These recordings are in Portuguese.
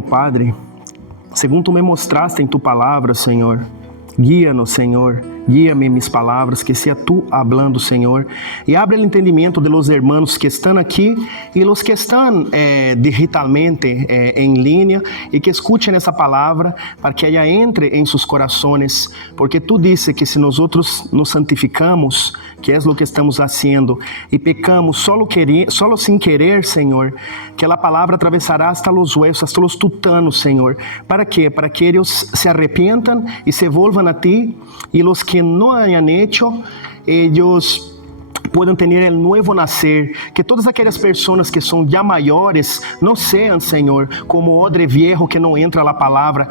Padre, segundo tu me mostraste en tu palabra, Señor, guíanos, Señor. Guía-me en mis palabras, que sea tú hablando, Señor, y abre el entendimiento de los hermanos que están aquí y los que están digitalmente en línea y que escuchen esa palabra para que ella entre en sus corazones, porque tú dices que si nosotros nos santificamos, que es lo que estamos haciendo, y pecamos solo sin querer, Señor, que la palabra atravesará hasta los huesos, hasta los tutanos, Señor. ¿Para qué? Para que ellos se arrepientan y se vuelvan a ti, y los que no hayan hecho, ellos puedan tener el nuevo nacer, que todas aquellas personas que son ya mayores no sean, Señor, como odre viejo que no entra a la palabra.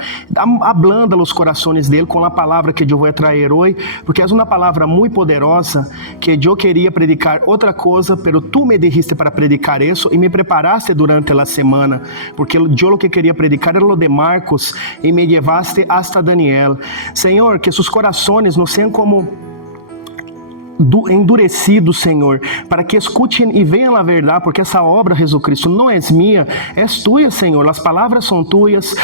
Ablanda los corazones de él con la palabra que yo voy a traer hoy, porque es una palabra muy poderosa, que yo quería predicar otra cosa, pero tú me dijiste para predicar eso y me preparaste durante la semana, porque yo lo que quería predicar era lo de Marcos y me llevaste hasta Daniel. Señor, que sus corazones no sean como endurecidos, Senhor, para que escutem e venham a verdade, porque essa obra, Jesucristo, não é minha, é tua, Senhor. As palavras são tuas,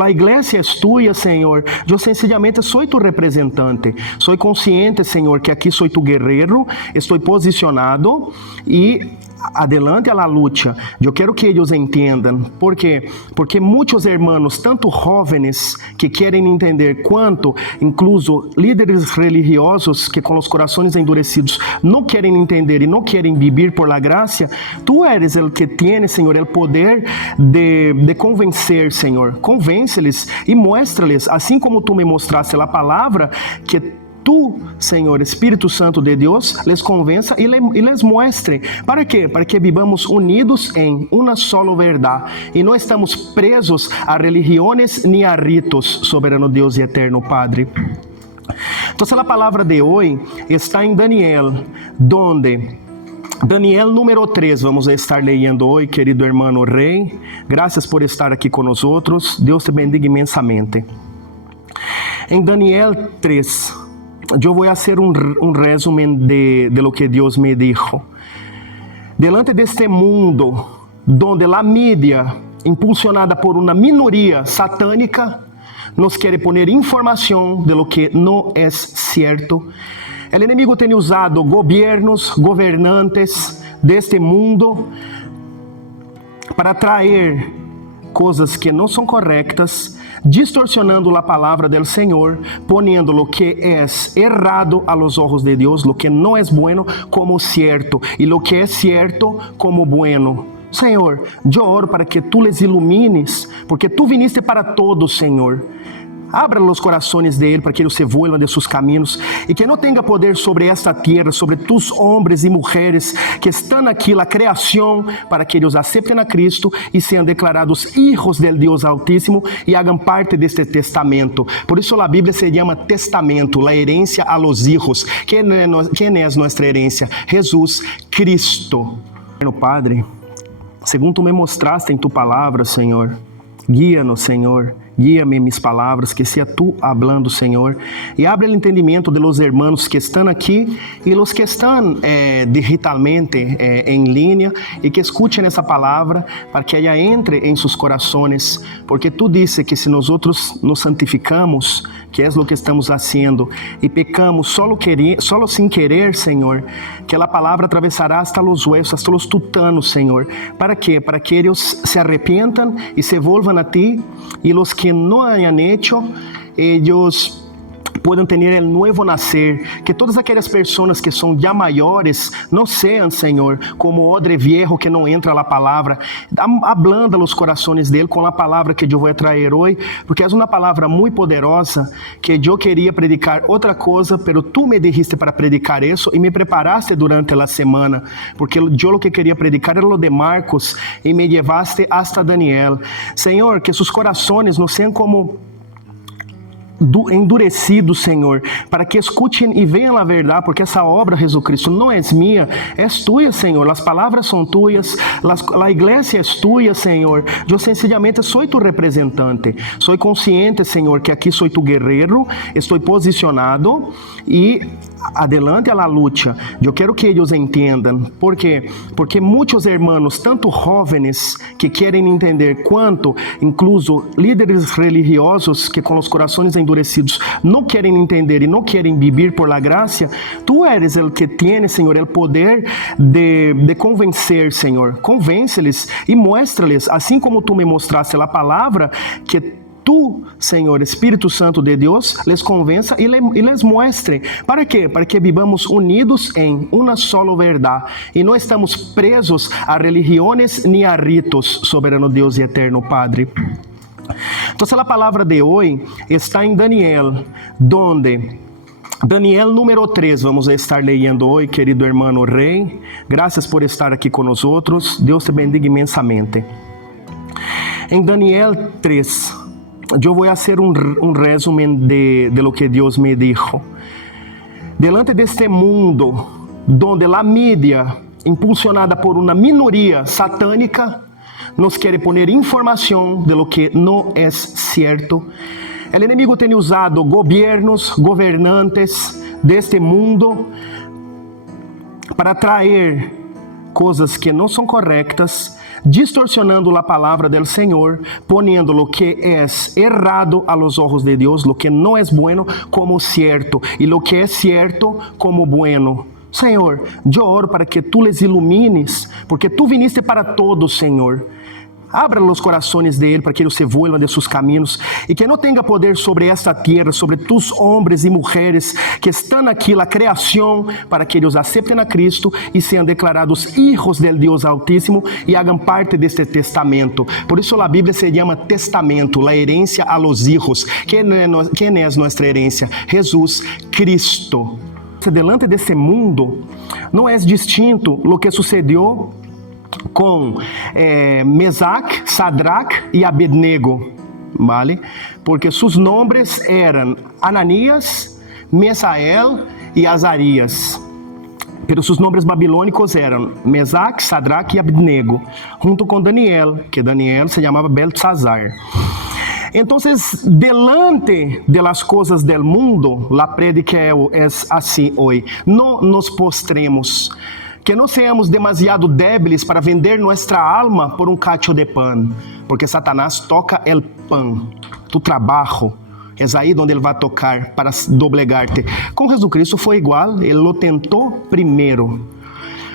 a igreja é tua, Senhor. Eu sencillamente sou tu representante. Sou consciente, Senhor, que aqui sou tu guerreiro, estou posicionado e adelante a la lucha. Eu quero que eles entendam. ¿Por quê? Porque muitos hermanos, tanto jóvenes que querem entender, quanto incluso líderes religiosos que com os corações endurecidos não querem entender e não querem viver por la gracia. Tu eres el que tiene, Senhor, el poder de convencer, Senhor. Convence-les e muestra-les, assim como tu me mostraste a palavra, que tu, Senhor, Espírito Santo de Deus, les convença e les muestre. ¿Para quê? Para que vivamos unidos em uma sola verdade e não estamos presos a religiões ni a ritos, soberano Deus e eterno Padre. Então, a palavra de hoje está em Daniel, donde Daniel número 3, vamos a estar leyendo hoje, querido hermano rei. Graças por estar aqui com nós outros. Deus te bendiga imensamente. Em Daniel 3, eu vou fazer um resumen de lo que Deus me dijo. Delante deste mundo, donde la mídia, impulsionada por uma minoria satânica, nos quer poner informação de lo que não é certo. O inimigo tem usado governos, governantes deste mundo para trazer coisas que não são corretas, distorsionando a palavra del Senhor, poniendo lo que es errado a los ojos de Dios, lo que no es bueno como cierto, y lo que es cierto como bueno. Senhor, eu oro para que tu les ilumines, porque tu viniste para todos, Senhor. Abra os corações de Ele para que eles se vuelvan de seus caminhos e que não tenha poder sobre esta terra, sobre tus homens e mulheres que estão aqui, a criação, para que eles aceptem a Cristo e sejam declarados hijos del Deus Altíssimo e hagam parte deste testamento. Por isso a Bíblia se chama testamento, a herência a los hijos. Quem é nossa herência? Jesus Cristo. Padre, segundo tu me mostraste em tu palavra, Senhor, guía-nos, Senhor. Guía-me em mis palavras, que sea tu hablando, Senhor, e abre o entendimento de los hermanos que estão aqui e los que estão digitalmente em línea e que escuchen essa palavra para que ela entre em seus corações, porque tu dices que se nós nos santificamos, que é o que estamos haciendo, e pecamos solo sin querer, Senhor, que a palavra atravessará hasta los huesos, hasta los tutanos, Senhor. ¿Para quê? Para que eles se arrepientan e se vuelvan a ti, e los que no hayan hecho, ellos puedan tener el nuevo nacer, que todas aquelas pessoas que são já maiores não sejam, Senhor, como odre viejo que não entra a palavra. Ablanda os corações dele com a palavra que eu vou trazer hoje, porque é uma palavra muito poderosa, que eu queria predicar outra coisa, pero tu me dijiste para predicar isso e me preparaste durante a semana, porque eu lo que queria predicar era lo de Marcos e me llevaste hasta Daniel. Senhor, que seus corações não sejam como endurecidos, Senhor, para que escutem e venham a verdade, porque essa obra, Jesucristo, não é minha, é tua, Senhor. As palavras são tuas, a igreja é tua, Senhor. Eu sencillamente sou tu representante. Sou consciente, Senhor, que aqui sou tu guerreiro, estou posicionado e adelante a la lucha. Eu quero que eles entendam. ¿Por quê? Porque muitos hermanos, tanto jovens que querem entender, quanto incluso líderes religiosos que com os corações endurecidos não querem entender e não querem viver por la graça, tu eres o que tem, Senhor, o poder de convencer, Senhor. Convence-lhes e muestra-lhes, assim como tu me mostraste a palavra, que tu, Senhor, Espírito Santo de Deus, les convença e les muestre. ¿Para quê? Para que vivamos unidos em uma sola verdade e não estamos presos a religiões ni a ritos, soberano Deus e eterno Padre. Então, a palavra de hoje está em Daniel, donde Daniel número 3, vamos estar lendo hoje, querido irmão rei. Graças por estar aqui com nós outros. Deus te bendiga imensamente. Em Daniel 3, eu vou fazer um resumen de lo que Deus me dijo. Delante deste mundo, donde la mídia, impulsionada por uma minoria satânica, nos quer poner informação de lo que não é certo. O inimigo tem usado governos, governantes deste mundo para trazer coisas que não são corretas, distorsionando a palavra del Senhor, poniendo lo que é errado a los ojos de Deus, lo que não é bueno como certo, e lo que é certo como bueno. Senhor, eu oro para que tu les ilumines, porque tu viniste para todos, Senhor. Abra os corações de Ele para que eles se vuelvan de seus caminhos e que não tenha poder sobre esta terra, sobre tus homens e mulheres que estão aqui, a criação, para que eles aceitem a Cristo e sejam declarados hijos del Deus Altíssimo e hagam parte deste testamento. Por isso a Bíblia se chama testamento, a herência a los hijos. Quem é nossa herência? Jesus Cristo. Delante desse mundo, não é distinto lo que sucedeu com Mesaque, Sadraque e Abednego, ¿vale? Porque seus nomes eram Ananias, Mesael e Azarias. Pero seus nomes babilônicos eram Mesaque, Sadraque e Abednego, junto com Daniel, que Daniel se chamava Beltzazar. Então, delante de las coisas del mundo, la prédica é assim hoje: não nos postremos. Que não sejamos demasiado débiles para vender nossa alma por um cacho de pan, porque Satanás toca el pan, tu trabalho, é aí onde ele vai tocar para doblegar-te. Com Jesucristo foi igual, ele lo tentou primeiro.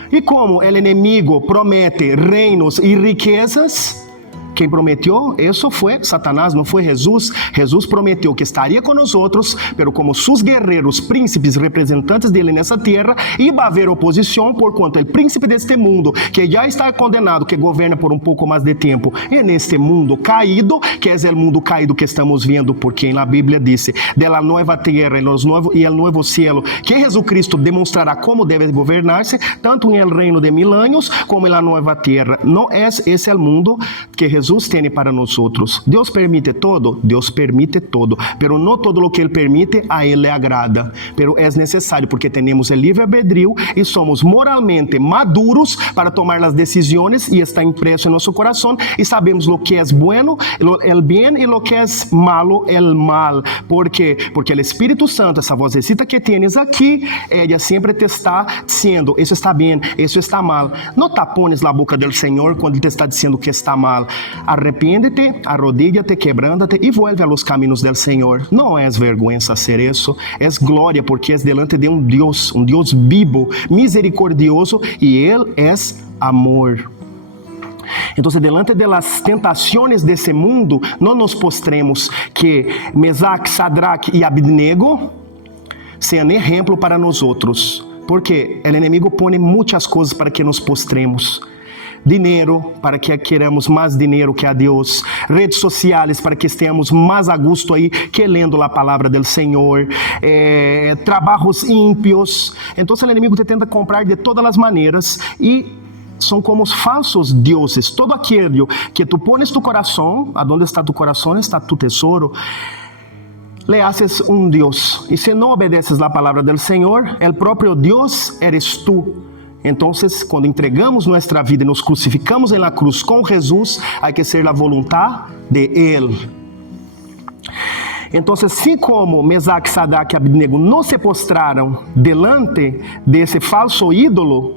E como o inimigo promete reinos e riquezas, quem prometeu isso foi Satanás, não foi Jesus. Jesus prometeu que estaria com nós outros, pero como seus guerreiros, príncipes, representantes dele nessa terra, iba a haver oposição, porquanto o príncipe deste mundo, que já está condenado, que governa por um pouco mais de tempo, e neste mundo caído, que é o mundo caído que estamos vendo, porque na Bíblia disse, de la nueva terra e el nuevo cielo, que Jesucristo demonstrará como deve governar-se, tanto em el reino de 1000 anos, como em la nueva terra. Não é esse o mundo que Jesus tem para nós outros. Deus permite todo? Deus permite todo, pero não todo o que Ele permite a Ele le agrada, pero é necessário porque temos o livre albedrío e somos moralmente maduros para tomar as decisões e está impresso em nosso coração e sabemos o que é bueno, el bien e o que é malo, el mal. ¿Por quê? Porque o Espírito Santo, essa vozecita que tienes aqui, ela sempre te está dizendo, isso está bem, isso está mal. Não tapones a boca do Senhor quando Ele te está dizendo que está mal. Arrepende-te, arrodilla-te, quebranta-te e vuelve a los caminos del Senhor. Não é vergonha ser isso, é glória, porque é delante de um Deus vivo, misericordioso, e Ele é amor. Então, delante de las tentações desse mundo, não nos postremos, que Mesaque, Sadraque e Abednego sejam exemplo para nós outros, porque o inimigo põe muitas coisas para que nos postremos. Dinheiro, para que queramos mais dinheiro que a Deus. Redes sociais, para que estejamos mais a gusto aí, que lendo a palavra do Senhor. Trabalhos ímpios. Então, o inimigo te tenta comprar de todas as maneiras e são como os falsos deuses. Todo aquilo que tu pones tu coração, aonde está tu coração, está tu tesouro. Le haces um Deus. E se não obedeces a palavra do Senhor, o próprio Deus eres tu. Então, quando entregamos nossa vida e nos crucificamos na cruz com Jesus, há que ser a vontade de Ele. Entonces, así como Mesac, Sadrach y Abednego no se postraron delante de ese falso ídolo,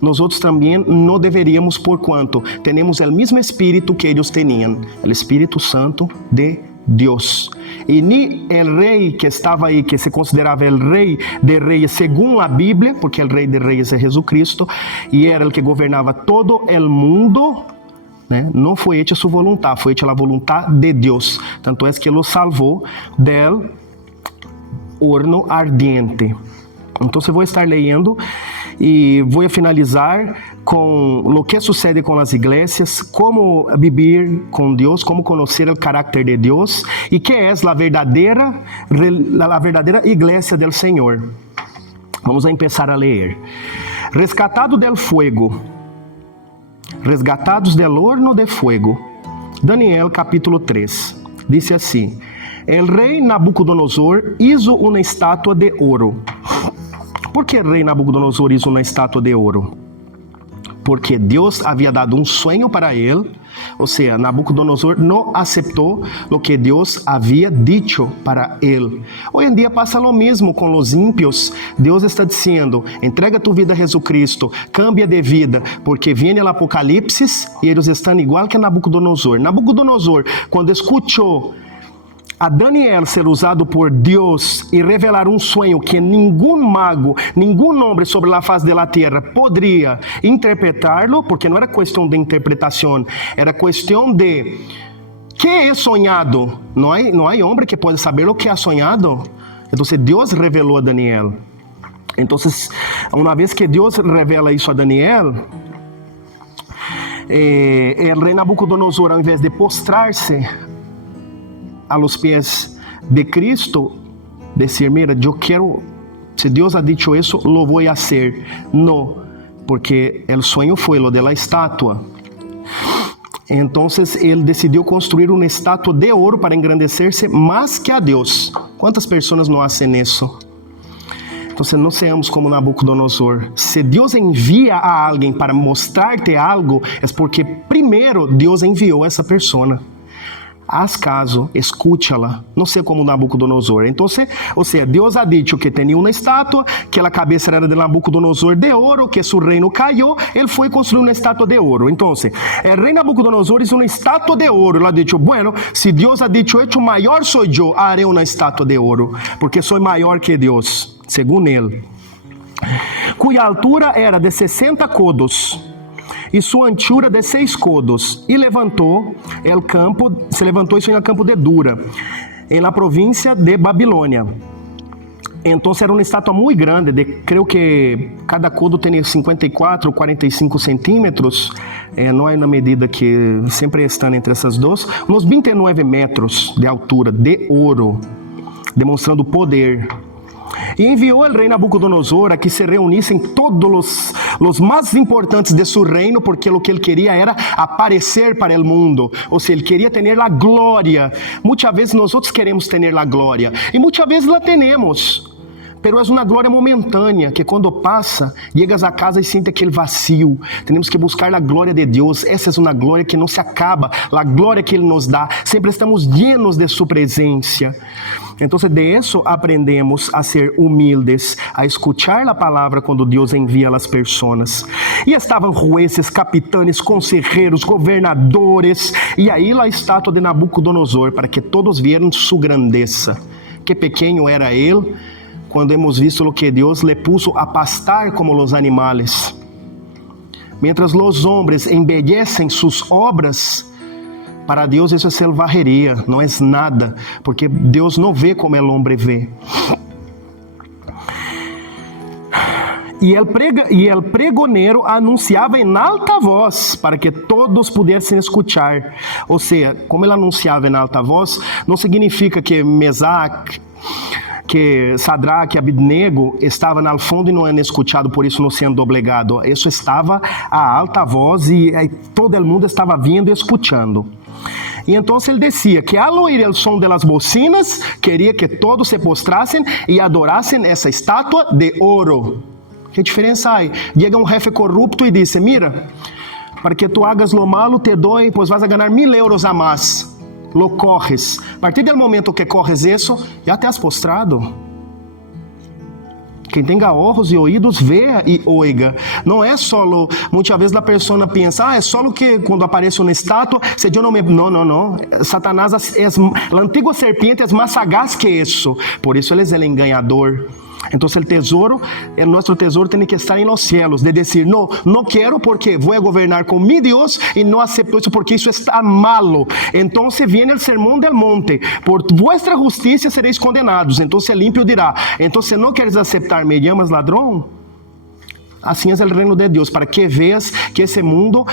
nosotros también no deberíamos, por cuanto tenemos el mismo espíritu que ellos tenían, el Espíritu Santo de Dios. Y ni el rey que estaba ahí, que se consideraba el rey de reyes según la Biblia, porque el rey de reyes es Jesucristo, y era el que gobernaba todo el mundo, não foi hecha sua vontade, foi hecha a vontade de Deus. Tanto é que ele salvou del horno ardiente. Então, eu vou estar lendo e vou finalizar com o que sucede com as igrejas, como vivir com Deus, como conhecer o caráter de Deus e que é a verdadeira igreja del Senhor. Vamos a começar a ler. Rescatado del fuego. Resgatados del horno de fuego. Daniel capítulo 3. Dice assim: El rei Nabucodonosor hizo uma estátua de ouro. Por que el rei Nabucodonosor hizo uma estátua de ouro? Porque Deus havia dado um sonho para ele. Ou seja, Nabucodonosor não aceitou o que Deus havia dicho para ele. Hoje em dia passa o mesmo com os ímpios. Deus está dizendo: entrega tu vida a Jesucristo, cambia de vida, porque vem o Apocalipse e eles estão igual que Nabucodonosor. Nabucodonosor, quando escutou a Daniel ser usado por Deus e revelar um sonho que nenhum mago, nenhum homem sobre a face da terra poderia interpretar-lo, porque não era questão de interpretação, era questão de que é sonhado. Não há homem que pode saber o que é sonhado. Então Deus revelou a Daniel. Então, uma vez que Deus revela isso a Daniel, o rei Nabucodonosor, ao invés de postrar-se a los pies de Cristo, decir: mira, yo quiero, si Dios ha dicho eso, lo voy a hacer. No, porque el sueño fue lo de la estatua. Entonces él decidió construir una estatua de oro para engrandecerse más que a Dios. ¿Cuántas personas no hacen eso? Entonces no seamos como Nabucodonosor. Si Dios envía a alguien para mostrarte algo, es porque primero Dios envió a esa persona. Haz caso, escúchala, não sei como Nabucodonosor. Então, ou seja, Deus ha dicho que tinha uma estátua, que a cabeça era de Nabucodonosor de ouro, que seu reino caiu, ele foi construir uma estátua de ouro. Então, o rei Nabucodonosor hizo uma estátua de ouro. Ele ha dicho: bueno, se Deus ha dicho hecho maior sou eu, haré uma estátua de ouro, porque sou maior que Deus, segundo ele. Cuya altura era de 60 codos. E sua anchura de 6 codos, e se levantou isso no campo de Dura, na província de Babilônia. Então era uma estátua muito grande, creio que cada codo tinha 54 ou 45 centímetros, não é na medida que sempre estão entre essas duas, uns 29 metros de altura, de ouro, demonstrando poder. E enviou o rei Nabucodonosor a que se reunissem todos os mais importantes de seu reino, porque o que ele queria era aparecer para o mundo, ou seja, ele queria ter a glória. Muitas vezes nós queremos ter a glória, e muitas vezes la temos, pero é uma glória momentânea, que quando passa, llegas a casa e sente aquele vazio. Temos que buscar a glória de Deus. Essa é uma glória que não se acaba, a glória que Ele nos dá. Sempre estamos llenos de Sua presença. Então, de isso aprendemos a ser humildes, a escuchar a palavra quando Deus envia as pessoas. E estavam jueces, capitães, conselheiros, governadores, e aí a estátua de Nabucodonosor, para que todos vieram sua grandeza. Que pequeno era ele, quando hemos visto o que Deus le puso a pastar como os animais. Mientras os homens embellecem suas obras, para Deus isso é selvageria, não é nada, porque Deus não vê como o homem vê. E el pregonero anunciava em alta voz, para que todos pudessem escuchar. Ou seja, como ele anunciava em alta voz, não significa que Mesac, que Sadrach e Abednego estavam ao fundo e não eram escutados, por isso não sendo obrigado. Isso estava a alta voz e todo mundo estava vindo e escutando. E então ele dizia que ao ouvir o som das bocinas, queria que todos se postrassem e adorassem essa estátua de ouro. Que diferença há? Chega um jefe corrupto e diz: mira, para que tu hagas lo malo te doy, pues vas a ganar 1,000 euros a mais. lo corres. A partir do momento que corres isso, já te has postrado. Quem tenha olhos e ouvidos, veja e oiga. Não é só, muitas vezes a pessoa pensa, é só que quando aparece uma estátua, se eu não me... Não. Satanás, a antiga serpiente é mais sagaz que isso. Por isso ele é o enganador. Então nosso tesouro tem que estar em los cielos, de dizer, não quero porque vou governar com mi Deus e não aceito isso porque isso está malo. Então viene o sermão del monte, por vuestra justiça sereis condenados. Então o limpio dirá, então se não queres aceitar, me llamas ladrão? Assim é o reino de Deus, para que veas que esse mundo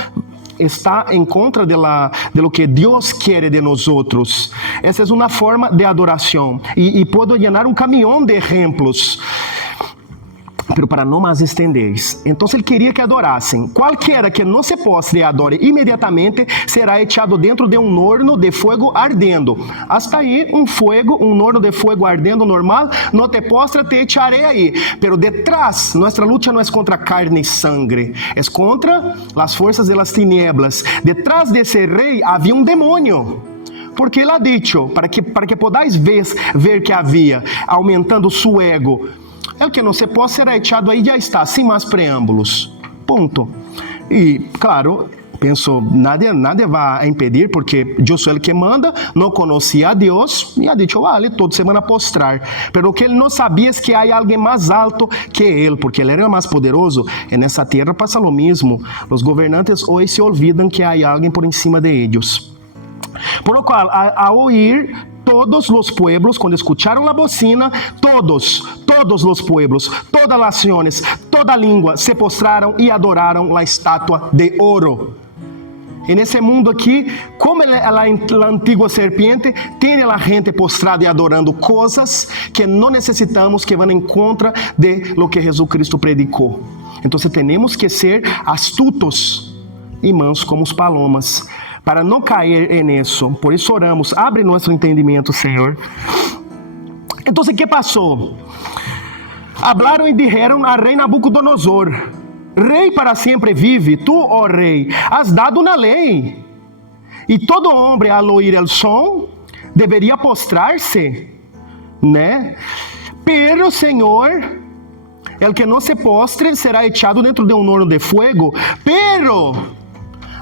está em contra de lo que Deus quer de nós outros. Essa é uma forma de adoração e posso llenar um caminhão de exemplos, pero para não mais estendeis. Então ele queria que adorassem. Qualquer que não se postre e adore imediatamente será echado dentro de um horno de fogo ardendo. Hasta aí, um horno de fogo ardendo normal, não te postra, te echarei aí. Pero detrás, nossa luta não é contra carne e sangue, é contra as forças de las tinieblas. Detrás desse rei havia um demônio. Porque ele ha dicho, para que podáis ver que havia, aumentando su ego, o que não se pode será echado aí, já está, sem mais preâmbulos. Ponto. E, claro, penso, nada vai impedir, porque eu sou o que manda, não conhecia a Deus, e ha dicho, vale, toda semana postrar. Pero o que ele não sabia é que há alguém mais alto que ele, porque ele era mais poderoso, e nessa terra passa o mesmo. Os governantes hoje se olvidam que há alguém por cima de eles. Por lo qual, a oír todos os pueblos, quando escucharon a bocina, todos os pueblos, todas as naciones, toda língua, se postraram e adoraram a estátua de ouro. E nesse mundo aqui, como a antiga serpiente, tem a gente postrada e adorando coisas que não necessitamos, que vão em contra de lo que Jesus Cristo predicou. Então, temos que ser astutos e mansos como os palomas, para não cair nisso. Por isso oramos, abre nosso entendimento, Senhor. Então, o que passou? Hablaram e dijeron a rei Nabucodonosor: Rei para sempre vive, tu, ó rei, has dado uma lei, e todo homem al oír el som deveria postrar-se, né? Pero, Senhor, el que não se postre será echado dentro de um horno de fuego. Pero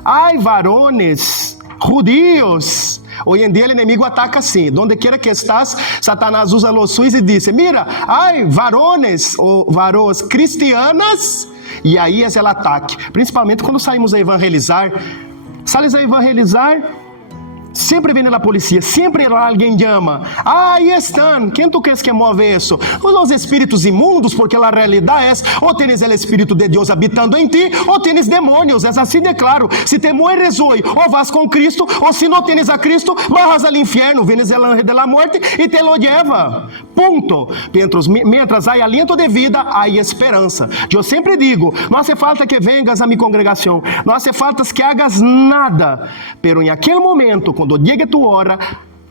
ai, varones judíos. Hoje em dia o inimigo ataca assim. Donde quiera que estás, Satanás usa los suyos e diz: mira, ai, varones ou varoas cristianas. E aí é o ataque. Principalmente quando saímos a evangelizar. Sales a evangelizar, sempre vem a polícia, sempre alguém chama. Aí estão. Quem tu crees que move isso? Os espíritos imundos, porque a realidade é: ou tens o Espírito de Deus habitando em ti, ou tens demônios. É assim de claro. Se te mueres hoje, ou vas com Cristo, ou se não tens a Cristo, vas ao inferno. Vienes el ángel de la muerte e te lo lleva. Ponto. Mientras há aliento de vida, há esperança. Eu sempre digo: não hace falta que vengas a minha congregação, não hace falta que hagas nada, pero em aquele momento, quando llegue tu hora,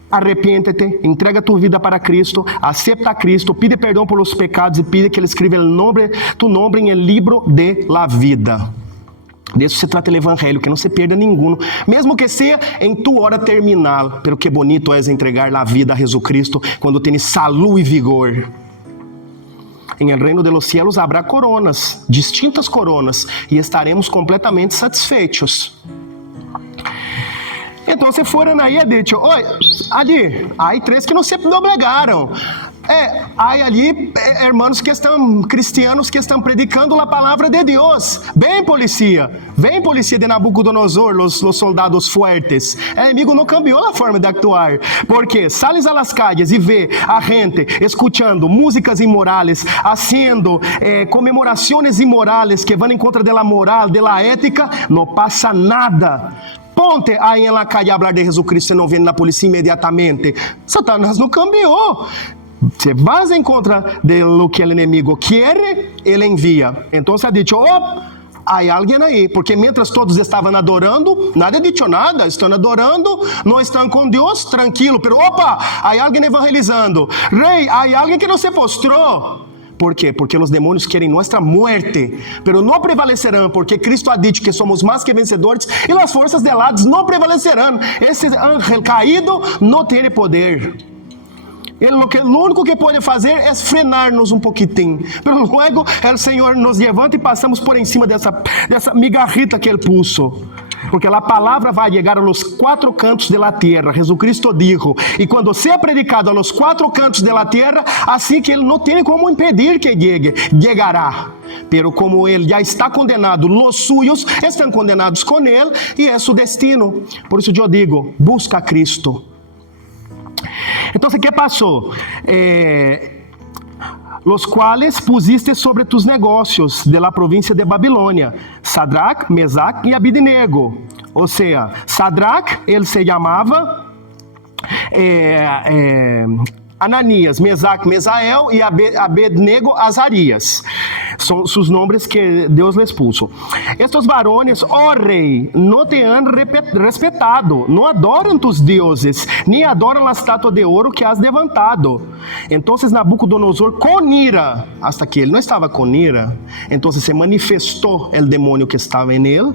arrepiéntete, entrega tu vida para Cristo, acepta a Cristo, pide perdão por los pecados e pide que Ele escreva tu nome em el libro de la vida. Disso se trata o evangelho, que não se perda nenhum, mesmo que seja em tu hora terminal. Pero que bonito é entregar a vida a Jesus Cristo quando tens saúde e vigor. Em el reino de los cielos habrá coronas, distintas coronas, e estaremos completamente satisfeitos. Então, se foram aí, é dito: oi, ali, há três que não se doblegaram. Há ali irmãos que estão, cristianos que estão predicando a palavra de Deus. Vem polícia de Nabucodonosor, os soldados fuertes. O inimigo não cambiou a forma de actuar, porque sales a las calles e vê a gente escutando músicas imorales, haciendo comemorações imorales que vão em contra da moral, da ética, não passa nada. Ponte aí na calle a falar de Jesus Cristo e não vem na polícia imediatamente. Satanás não cambiou. Se vas em contra de lo que o inimigo quer, ele envia. Então se ha dicho: há alguém aí, porque mientras todos estavam adorando, nada dicho nada, estão adorando, não estão com Deus, tranquilo, pero há alguém evangelizando. Rei, há alguém que não se postrou. ¿Por quê? Porque os demônios querem nossa muerte, pero não prevalecerão, porque Cristo ha dicho que somos mais que vencedores e as forças del Hades não prevalecerão. Esse ángel caído não tem poder. Lo único que pode fazer é frenar-nos um pouquitinho. Pero luego o Senhor nos levanta e passamos por cima dessa migarrita que Ele puso. Porque a palavra vai chegar a los 4 cantos de la tierra. Jesucristo dijo, e quando seja predicado a los 4 cantos de la tierra, assim que Ele não tem como impedir que llegue, llegará. Pero como Ele já está condenado, los suyos estão condenados com Ele, e é su destino. Por isso eu digo, busca a Cristo. Então, o que passou? Los quales pusiste sobre tus negócios de la província de Babilônia, Sadrach, Mesac e Abednego. Ou seja, Sadrach, ele se chamava Ananias, Mesac, Mesael e Abednego, Azarias. São os nomes que Deus les puso. Estes varones, ó rei, não te han respeitado, não adoram tus deuses, nem adoram a estátua de ouro que has levantado. Então Nabucodonosor, com ira, hasta que ele não estava com ira, então se manifestou o demônio que estava em ele,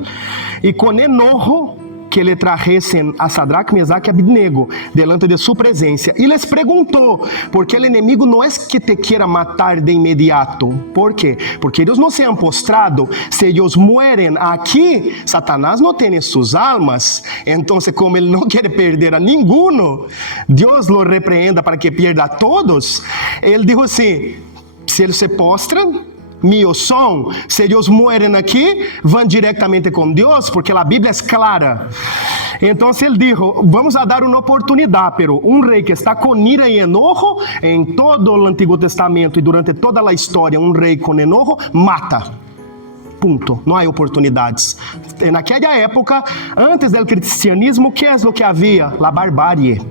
e com enojo, que le trajesen a Sadrach, Mesac e Abednego delante de sua presença. E les perguntou, porque o inimigo não é que te quiera matar de imediato. ¿Por quê? Porque eles não se han postrado. Se eles mueren aqui, Satanás não tem suas almas. Então, como ele não quer perder a ninguno, Deus lo repreenda para que pierda a todos. Ele dijo assim, se eles se postram, míos são, se eles muerem aqui, vão diretamente com Deus, porque a Bíblia é clara. Então ele disse, vamos a dar uma oportunidade, pero um rei que está com ira e enojo, em todo o Antigo Testamento e durante toda a história, um rei com enojo, mata. Ponto. Não há oportunidades. Naquela época, antes do cristianismo, que é o que havia? A barbárie.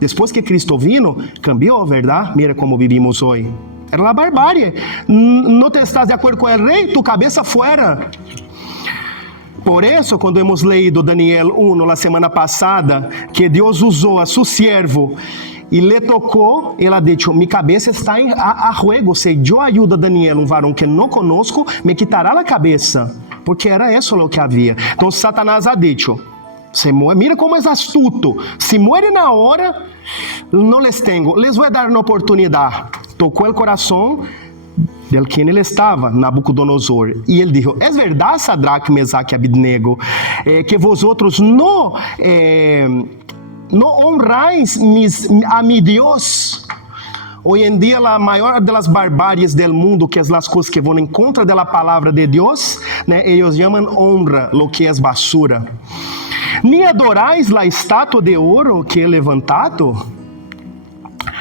Depois que Cristo vino, cambiou, verdade? Mira como vivimos hoje. Era a barbárie. Não estás de acordo com o rei? Tu cabeça fora. Por isso, quando hemos leído Daniel 1 na semana passada, que Deus usou a seu servo e lhe tocou, ela disse, minha cabeça está a juego. Se eu ajudo a Daniel, um varão que não conosco, me quitará a cabeça. Porque era isso o que havia. Então Satanás ha dicho, mira como é astuto. Se muere na hora, não les tenho. Les vou dar uma oportunidade. Tocou o coração del quem ele estava, Nabucodonosor. E ele disse, é verdade, Sadrach, Mesac e Abednego, que vosotros não honrais a mi Deus. Hoje em dia, a maior das barbáries do mundo, que é as coisas que vão em contra da palavra de Deus, eles chamam honra, lo que é basura. Ni adorais a estátua de ouro que he levantado?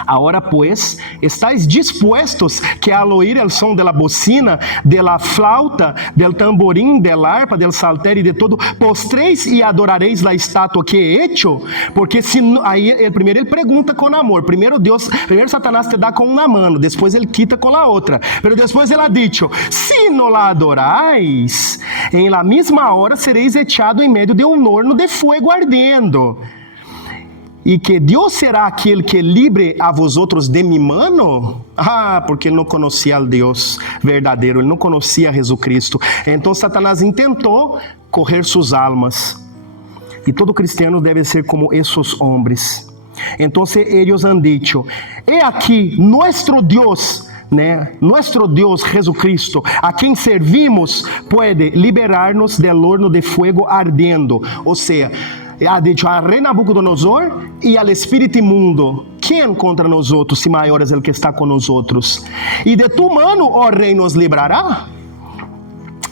Agora, pues, estáis dispuestos que al oír el son de la bocina, de la flauta, del tamborim, del arpa, del saltério e de todo, postréis e adorareis la estátua que he hecho? Porque aí, primeiro ele pergunta com amor. Primeiro Satanás te dá com uma mano, depois ele quita com a outra. Pero depois ele ha dicho, si no la adorais, en la misma hora sereis echado em meio de um horno de fuego ardendo. E que Deus será aquele que livre a vosotros de mi mano? Porque ele não conhecia o Deus verdadeiro, ele não conhecia Jesus Cristo. Então Satanás tentou correr suas almas. E todo cristiano deve ser como esses homens. Então eles han dicho, he aqui nuestro Deus, nuestro Deus Jesucristo, a quem servimos, pode liberar-nos del horno de fuego ardendo. Ou seja, ha dicho a rei Nabucodonosor e al espírito imundo, quem contra nós outros, se maior é o que está com nós outros? E de tu mano, ó rei, nos librará?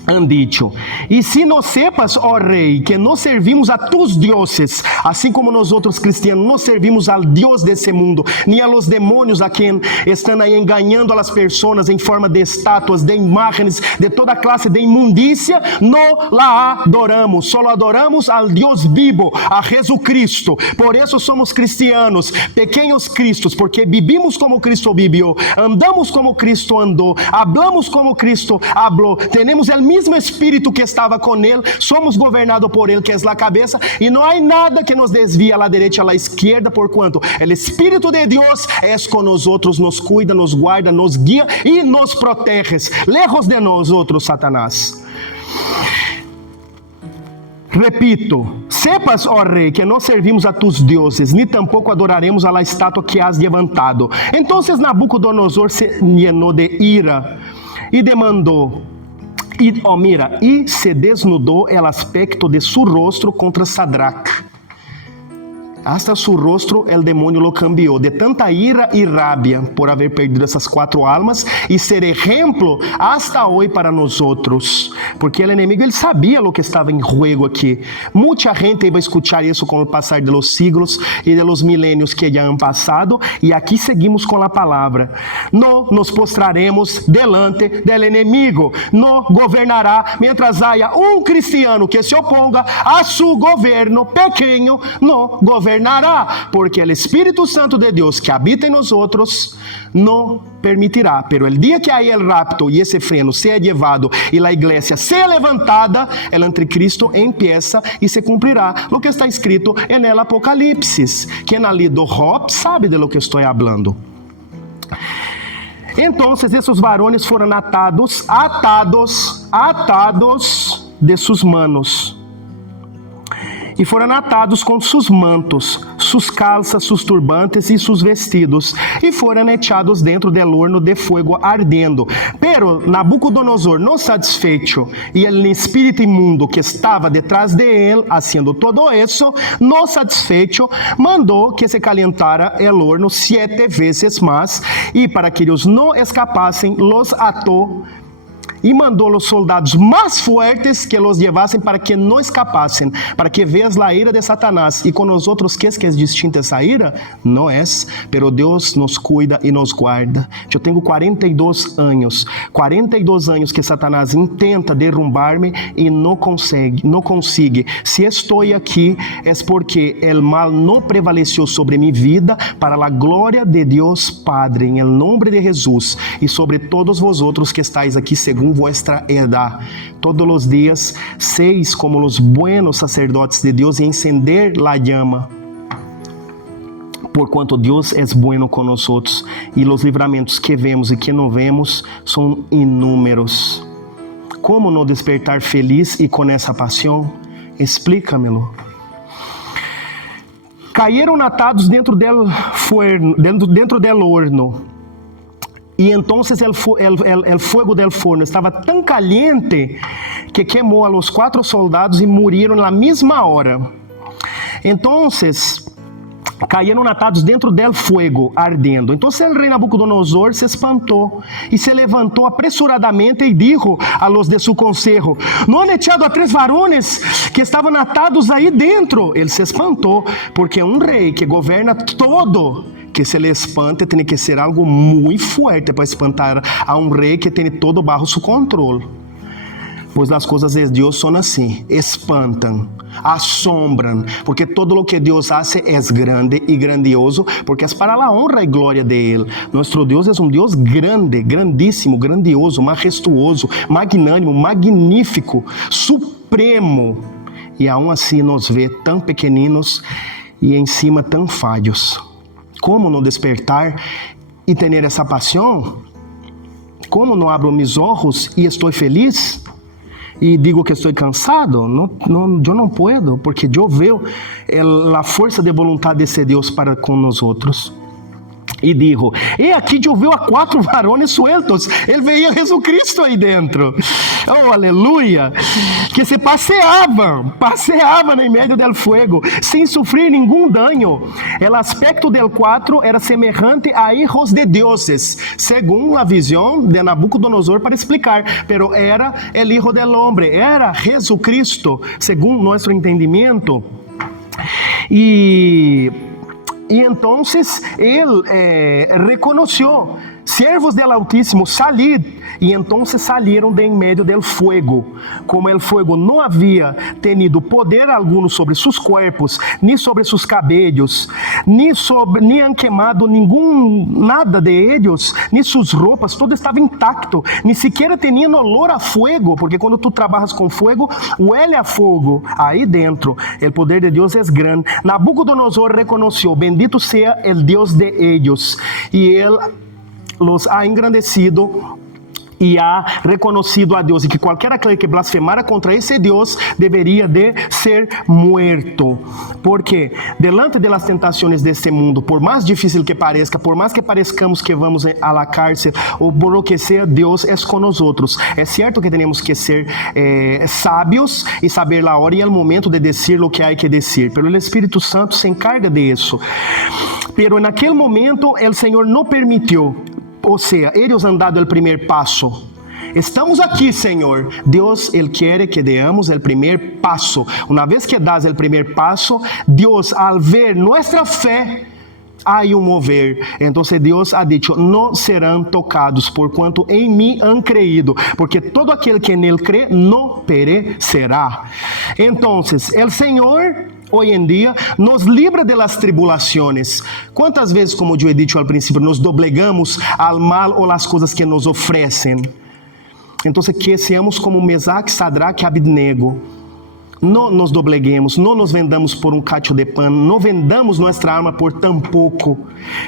Han dicho, e se não sepas, ó rei, que não servimos a tus dioses, assim como nós outros cristianos não servimos ao Deus desse mundo, nem a los demônios a quem estão aí enganando as pessoas em forma de estátuas, de imagens, de toda classe de imundícia, não la adoramos, só adoramos ao Deus vivo, a Jesus Cristo. Por isso somos cristianos, pequenos cristos, porque vivimos como Cristo vivió, andamos como Cristo andou, hablamos como Cristo habló, temos o mismo espíritu que estaba con él, somos gobernados por él, que es la cabeza, y no hay nada que nos desvíe a la derecha, a la izquierda, por cuanto el Espíritu de Dios es con nosotros, nos cuida, nos guarda, nos guía y nos protege. Lejos de nosotros, Satanás. Repito, sepas, ó rei, que não servimos a tus dioses, ni tampoco adoraremos a la estátua que has levantado. Entonces Nabucodonosor se llenó de ira y demandó, y se desnudó el aspecto de su rostro contra Sadrach. Hasta su rostro el demonio lo cambió, de tanta ira y rabia por haber perdido esas 4 almas y ser ejemplo hasta hoy para nosotros. Porque el enemigo, él sabía lo que estaba en juego aquí. Mucha gente iba a escuchar eso con el pasar de los siglos y de los milenios que ya han pasado, y aquí seguimos con la palabra. No nos postraremos delante del enemigo, no gobernará mientras haya un cristiano que se oponga a su gobierno pequeño, no gobernará, porque el Espíritu Santo de Dios que habita en nosotros no permitirá. Pero el día que haya el rapto y ese freno sea llevado y la iglesia sea levantada, el anticristo empieza y se cumplirá lo que está escrito en el Apocalipsis. Quien ha leído Job sabe de lo que estoy hablando. Entonces esos varones fueron atados de sus manos. E foram atados com seus mantos, suas calças, seus turbantes e seus vestidos, e foram echados dentro del horno de fuego ardendo. Pero Nabucodonosor, no satisfecho, e el espírito imundo que estava detrás de él, haciendo todo eso, no satisfecho, mandou que se calentara el horno 7 veces más, e para que eles não escapassem, los ató e mandou os soldados mais fortes que los llevassem para que não escapassem, para que veas la ira de Satanás. E com nós outros, que é distinta essa ira? Não é, pero Deus nos cuida e nos guarda. Eu tenho 42 anos que Satanás intenta derrumbar-me e não consegue. Se estou aqui, é porque o mal não prevaleceu sobre minha vida, para a glória de Deus Padre, em nome de Jesus, e sobre todos vosotros que estáis aqui, segundo vuestra edad. Todos los días seis como los buenos sacerdotes de Dios y encender la llama. Por cuanto Deus é bueno con nosotros y los livramentos que vemos y que no vemos son inúmeros. Como no despertar feliz y con esa pasión? Explícamelo. Caíram atados dentro del horno. E então el fuego del forno estava tão caliente que queimou a los 4 soldados e moriram na mesma hora. Então, caíram atados dentro del fuego ardendo. Então o rei Nabucodonosor se espantou e se levantou apressuradamente e dijo a los de su consejo: ¿No han echado a 3 varones que estavam atados aí dentro? Ele se espantou, porque um rei que governa todo, que se le espante, tem que ser algo muito forte para espantar a um rei que tem todo bajo su controle. Pois as coisas de Deus são assim, espantam, assombram, porque todo lo que Deus hace é grande e grandioso, porque é para a honra e glória de Ele. Nosso Deus é um Deus grande, grandíssimo, grandioso, majestuoso, magnânimo, magnífico, supremo, e aún assim nos vê tão pequeninos e em cima tão falhos. Como não despertar e ter essa paixão? Como não abro mis ojos e estou feliz? E digo que estou cansado? Eu não puedo, porque eu vejo a força de vontade desse Deus para com nós outros. E digo, e aqui eu vi a 4 varones sueltos. Ele veia Jesucristo aí dentro. Oh, aleluia! Que se passeavam em meio del fuego, sem sofrer nenhum dano. O aspecto del 4 era semejante a hijos de dioses, segundo a visão de Nabucodonosor para explicar. Pero era el hijo del hombre, era Jesucristo, segundo nosso entendimento. E entonces ele reconheceu: siervos del Altísimo, salid Y entonces salieron de en medio del fuego. Como el fuego no había tenido poder alguno sobre sus cuerpos, ni sobre sus cabellos, ni han quemado nada de ellos, ni sus ropas, todo estaba intacto, ni siquiera tenían olor a fuego, porque cuando tú trabajas con fuego, huele a fuego. Ahí dentro, el poder de Dios es grande. Nabucodonosor reconoció: bendito sea el Dios de ellos, y él los ha engrandecido y ha reconocido a Dios, y que cualquiera que blasfemara contra ese Dios debería de ser muerto. Porque delante de las tentaciones de este mundo, por más difícil que parezca, por más que parezcamos que vamos a la cárcel o por lo que sea, Dios es con nosotros. Es cierto que tenemos que ser sabios y saber la hora y el momento de decir lo que hay que decir, pero el Espíritu Santo se encarga de eso. Pero en aquel momento el Señor no permitió. O sea, ellos han dado el primer paso. Estamos aquí, Señor. Dios, Él quiere que demos el primer paso. Una vez que das el primer paso, Dios, al ver nuestra fe, hay un mover. Entonces Dios ha dicho: no serán tocados, por cuanto en mí han creído, porque todo aquel que en Él cree no perecerá. Entonces, el Señor hoy en día nos libra de las tribulaciones. ¿Cuántas veces, como yo he dicho al principio, nos doblegamos al mal o las cosas que nos ofrecen? Entonces, que seamos como Mesaque, Sadraque y Abednego. No nos dobleguemos, no nos vendamos por un cacho de pan, no vendamos nuestra alma por tan poco.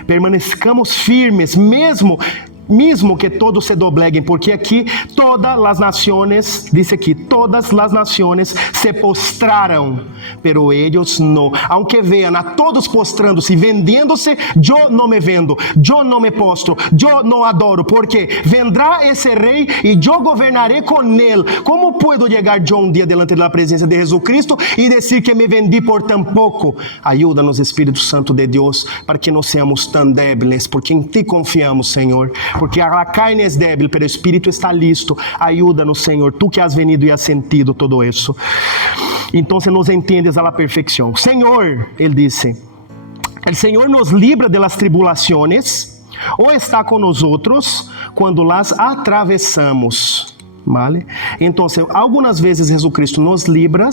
Permanezcamos firmes, mesmo que todos se dobleguen, porque aquí todas las naciones, dice aquí, todas las naciones se postraron, pero ellos no. Aunque vean a todos postrándose y vendiéndose, yo no me vendo, yo no me postro, yo no adoro, porque vendrá ese rey y yo gobernaré con él. ¿Cómo puedo llegar yo un día delante de la presencia de Jesucristo y decir que me vendí por tan poco? Ayúdanos, Espíritu Santo de Dios, para que no seamos tan débiles, porque en ti confiamos, Señor. Porque a carne es débil, pero el espíritu está listo. Ayúdanos, Señor, tú que has venido y has sentido todo eso. Entonces nos entiendes a la perfección. Señor, Él dice, el Señor nos libra de las tribulaciones o está con nosotros cuando las atravesamos. ¿Vale? Entonces, algunas veces Jesucristo nos libra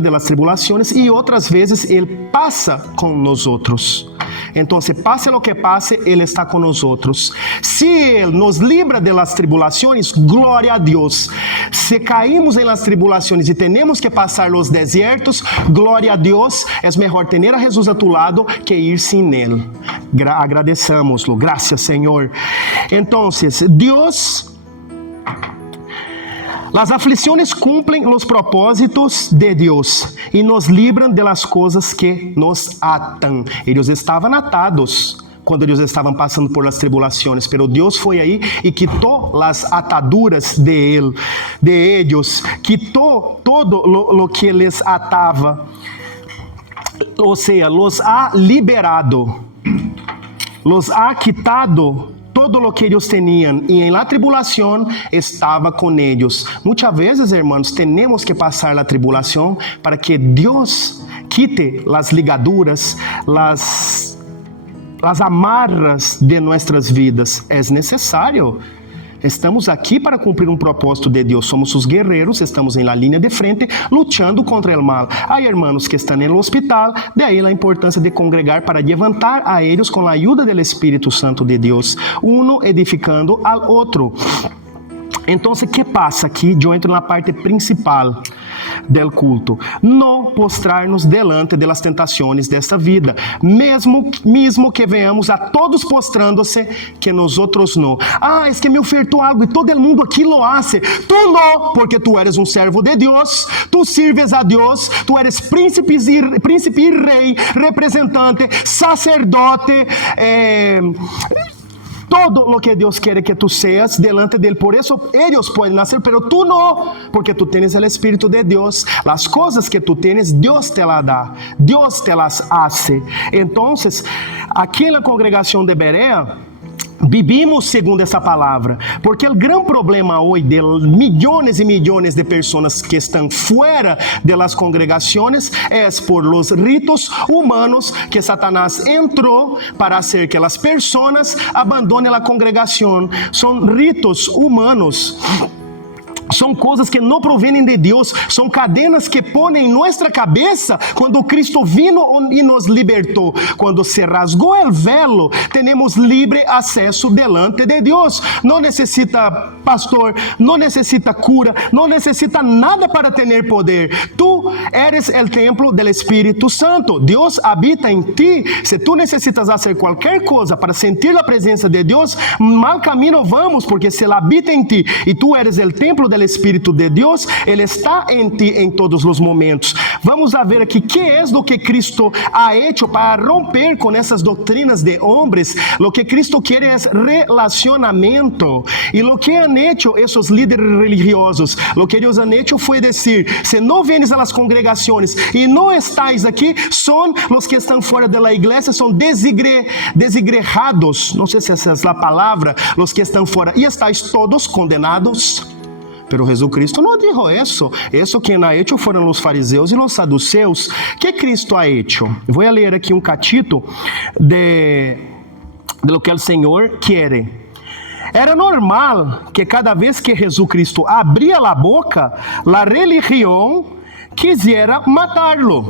de las tribulaciones y otras veces Él pasa con nosotros. Entonces, pase lo que pase, Él está con nosotros. Si Él nos libra de las tribulaciones, gloria a Dios. Si caímos en las tribulaciones y tenemos que pasar los desiertos, gloria a Dios. Es mejor tener a Jesús a tu lado que ir sin Él. Agradecémoslo. Gracias, Señor. Entonces, Dios... Las aflicciones cumplen los propósitos de Dios y nos libran de las cosas que nos atan. Ellos estaban atados cuando ellos estaban pasando por las tribulaciones, pero Dios fue ahí y quitó las ataduras de ellos, quitó todo lo que les ataba. O sea, los ha liberado, los ha quitado todo lo que ellos tenían, y en la tribulación estaba con ellos. Muchas veces, hermanos, tenemos que pasar la tribulación para que Dios quite las ligaduras, las amarras de nuestras vidas. Es necesario. Estamos aqui para cumprir um propósito de Deus. Somos os guerreiros, estamos em la linha de frente, lutando contra o mal. Há irmãos que estão no hospital, de aí a importância de congregar para levantar a eles com a ajuda do Espírito Santo de Deus, uno edificando al outro. Então, o que passa aqui? Eu entro na parte principal del culto. No postrar-nos delante de las tentações desta vida, mesmo que venhamos a todos postrando-se, que nosotros no. Ah, es que me ofertou algo e todo el mundo aqui lo hace. Tu no, porque tu eres um servo de Deus, tu sirves a Deus, tu eres príncipe e rei, representante, sacerdote, todo lo que Dios quiere que tú seas delante de Él. Por eso ellos pueden hacer, pero tú no, porque tú tienes el Espíritu de Dios. Las cosas que tú tienes, Dios te las da, Dios te las hace. Entonces, aquí en la congregación de Berea, vivimos segundo essa palavra, porque o grande problema hoje de milhões e milhões de pessoas que estão fora das congregações é por los ritos humanos que Satanás entrou para hacer que as pessoas abandonem a congregação. São ritos humanos. São coisas que não provêm de Deus, são cadenas que põem em nossa cabeça quando Cristo vino e nos libertou. Quando se rasgou o velo, temos livre acesso delante de Deus. Não necessita pastor, não necessita cura, não necessita nada para ter poder. Tu eres o templo do Espírito Santo. Deus habita em ti. Se tu necessitas fazer qualquer coisa para sentir a presença de Deus, mal caminho vamos, porque se Ele habita em ti e tu eres o templo do Espírito de Deus, Ele está em ti em todos os momentos. Vamos a ver aqui que é o que Cristo ha hecho para romper com essas doutrinas de homens. Lo que Cristo quer é relacionamento. E lo que han hecho esses líderes religiosos, lo que ellos han hecho foi dizer: se não vienes a las congregações e não estáis aqui, são os que estão fora da igreja, são desigrejados. Não sei se essa é a palavra, os que estão fora, e estáis todos condenados. Pero Jesucristo no dijo eso. Eso quien ha hecho fueron los fariseos y los saduceos. ¿Qué Cristo ha hecho? Voy a leer aquí un cachito de lo que el Señor quiere. Era normal que cada vez que Jesucristo abría la boca, la religión quisiera matarlo.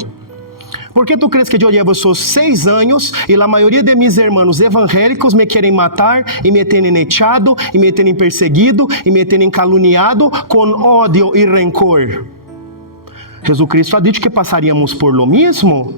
¿Por qué tú crees que yo llevo esos 6 años y la mayoría de mis hermanos evangélicos me quieren matar y me tienen echado y me tienen perseguido y me tienen caluniado con odio y rencor? Jesucristo ha dicho que pasaríamos por lo mismo.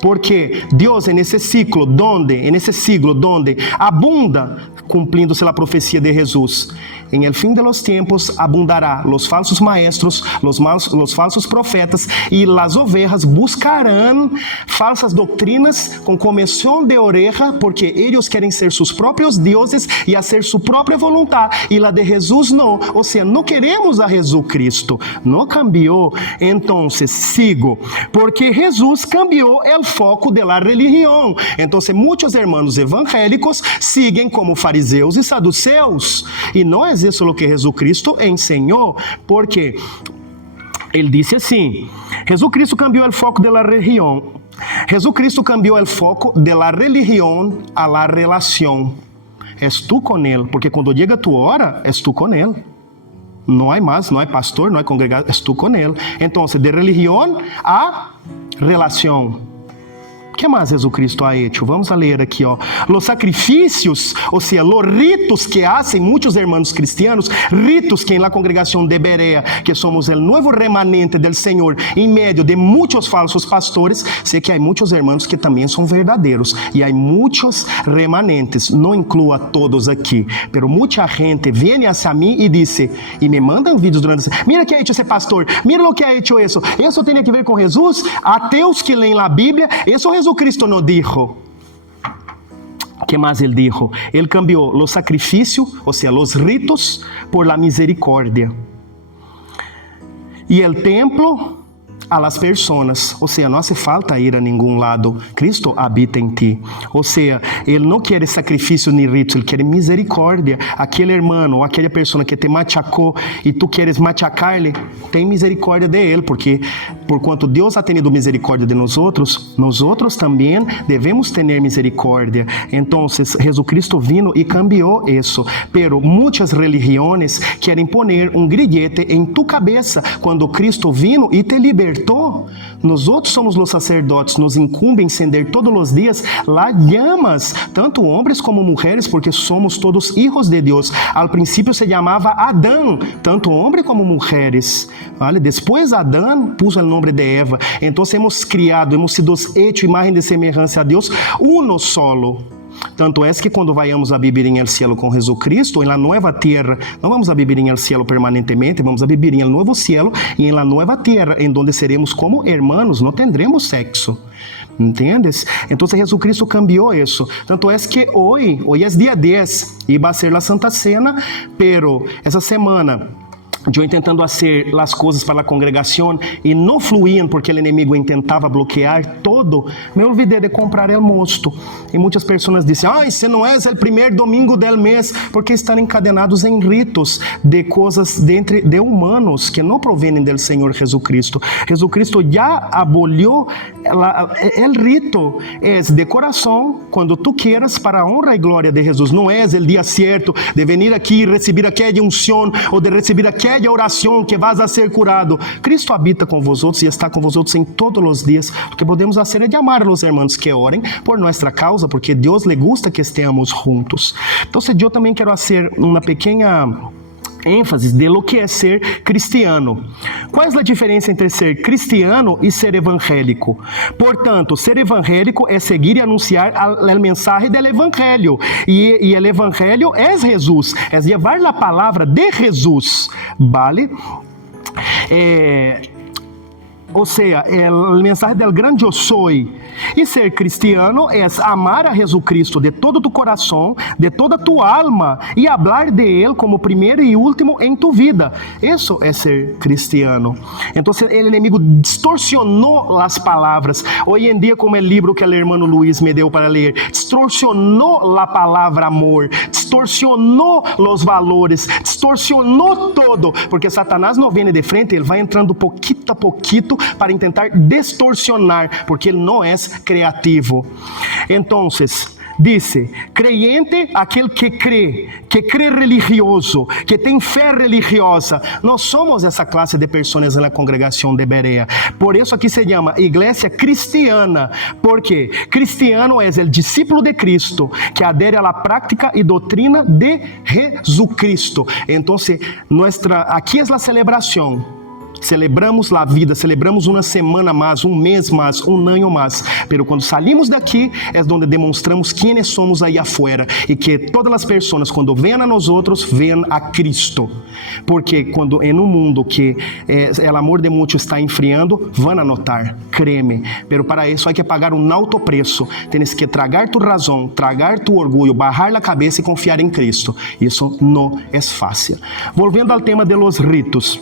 Porque Deus, nesse siglo donde abunda, cumprindo-se a profecia de Jesus, em el fim de los tiempos abundará los falsos maestros, los falsos profetas, e las ovejas buscarán falsas doutrinas com comezón de oreja, porque eles querem ser seus próprios deuses e hacer su própria vontade, e la de Jesus não. Ou seja, não queremos a Jesucristo, não cambiou. Então, sigo, porque Jesus cambiou o foco de la religião. Então, muitos hermanos evangélicos siguen como fariseus e saduceus, e não é isso o que Jesucristo ensinou, porque ele disse assim: Jesucristo cambiou o foco de la religião. Jesucristo cambiou o foco de la religião a la relação. És tu com ele, porque quando chega tu hora, és tu com ele. Não é mais, não é pastor, não é congregado, és tu com ele. Então, de religião a relação. O que mais Jesucristo ha hecho? Vamos a ler aqui, ó. Los sacrifícios, ou seja, los ritos que hacen muitos hermanos cristianos, ritos que en la congregación de Berea, que somos el nuevo remanente del Señor, en medio de muitos falsos pastores, sei que há muitos hermanos que também são verdadeiros, e há muitos remanentes, não incluo a todos aqui, pero muita gente vem hacia mim e diz, e me mandam vídeos durante mira que ha hecho esse pastor, mira o que ha hecho isso tem que ver com Jesus. Ateus que leem a Bíblia, isso Jesucristo no dijo. ¿Qué más él dijo? Él cambió los sacrificios, o sea, los ritos, por la misericordia. Y el templo a las personas, ou seja, não hace falta ir a nenhum lado, Cristo habita em ti, ou seja, Ele não quer sacrifício nem ritos, Ele quer misericórdia. Aquele irmão ou aquela pessoa que te machacou e tu queres machacar-lhe, tem misericórdia de ele, porque por quanto Deus ha tenido misericórdia de nós outros também devemos ter misericórdia. Então, Jesucristo vino e cambiou isso, pero muitas religiões querem poner um grillete em tu cabeça quando Cristo vino e te libertou. Nós outros somos os sacerdotes, nos incumbe encender todos os dias las llamas, tanto homens como mulheres, porque somos todos hijos de Deus. Al princípio se chamava Adão, tanto homens como mulheres. Vale? Depois Adão puso o nome de Eva. Então hemos criado, hemos sido hecho imagem de semelhança a Deus, uno solo. Tanto é que quando vayamos a vivir em el cielo com Jesucristo, em la nueva tierra, não vamos a vivir em el cielo permanentemente, vamos a vivir em el nuevo cielo e em la nueva tierra, em donde seremos como hermanos, não tendremos sexo. ¿Entiendes? Entonces Jesucristo cambió eso. Tanto es que hoy es día 10 y va a ser la Santa Cena, pero esa semana yo intentando hacer las cosas para la congregación y no fluían porque el enemigo intentaba bloquear todo, me olvidé de comprar el mosto. Y muchas personas dicen, ay, ese no es el primer domingo del mes, porque están encadenados en ritos de cosas de humanos que no provienen del Señor Jesucristo. Jesucristo ya abolió el rito, es de corazón, cuando tú quieras, para honra y gloria de Jesús. No es el día cierto de venir aquí y recibir aquella unción o de recibir aquella oração que vas a ser curado. Cristo habita com vosotros e está com vosotros em todos os dias. O que podemos fazer é de amar a los hermanos que orem por nossa causa, porque Deus le gusta que estemos juntos. Então, eu também quero fazer uma pequena ênfase de lo que é ser cristiano. Qual é a diferença entre ser cristiano e ser evangélico? Portanto, ser evangélico é seguir e anunciar a mensagem do evangelho. E o evangelho é Jesus, é levar a palavra de Jesus, ¿vale? Ou seja, a mensagem del grande eu soy. E ser cristiano é amar a Jesucristo de todo tu coração, de toda tu alma, e hablar de Ele como primeiro e último em tu vida. Isso é ser cristiano. Então, o inimigo distorsionou as palavras. Hoje em dia, como o livro que o irmão Luiz me deu para ler, distorsionou a palavra amor, distorsionou os valores, distorsionou todo, porque Satanás não vem de frente, ele vai entrando pouquito a pouquito para tentar distorsionar, porque ele não é criativo. Então, disse, creyente, aquele que crê religioso, que tem fé religiosa. Nós somos essa classe de pessoas na congregação de Berea. Por isso aqui se chama igreja cristiana, porque cristiano é o discípulo de Cristo, que adere à prática e doutrina de Jesucristo. Então, aqui é a celebração. Celebramos a vida, celebramos uma semana mais, um mês mais, um ano mais. Pero quando salimos daqui, é onde demonstramos quem somos aí afuera. E que todas as pessoas, quando veem a nós outros, veem a Cristo. Porque quando em um mundo que o amor de muitos está enfriando, vão a notar, créeme. Pero para isso, há que pagar um alto preço. Tens que tragar tu razão, tragar tu orgulho, barrar a cabeça e confiar em Cristo. Isso não é fácil. Volvendo ao tema de los ritos.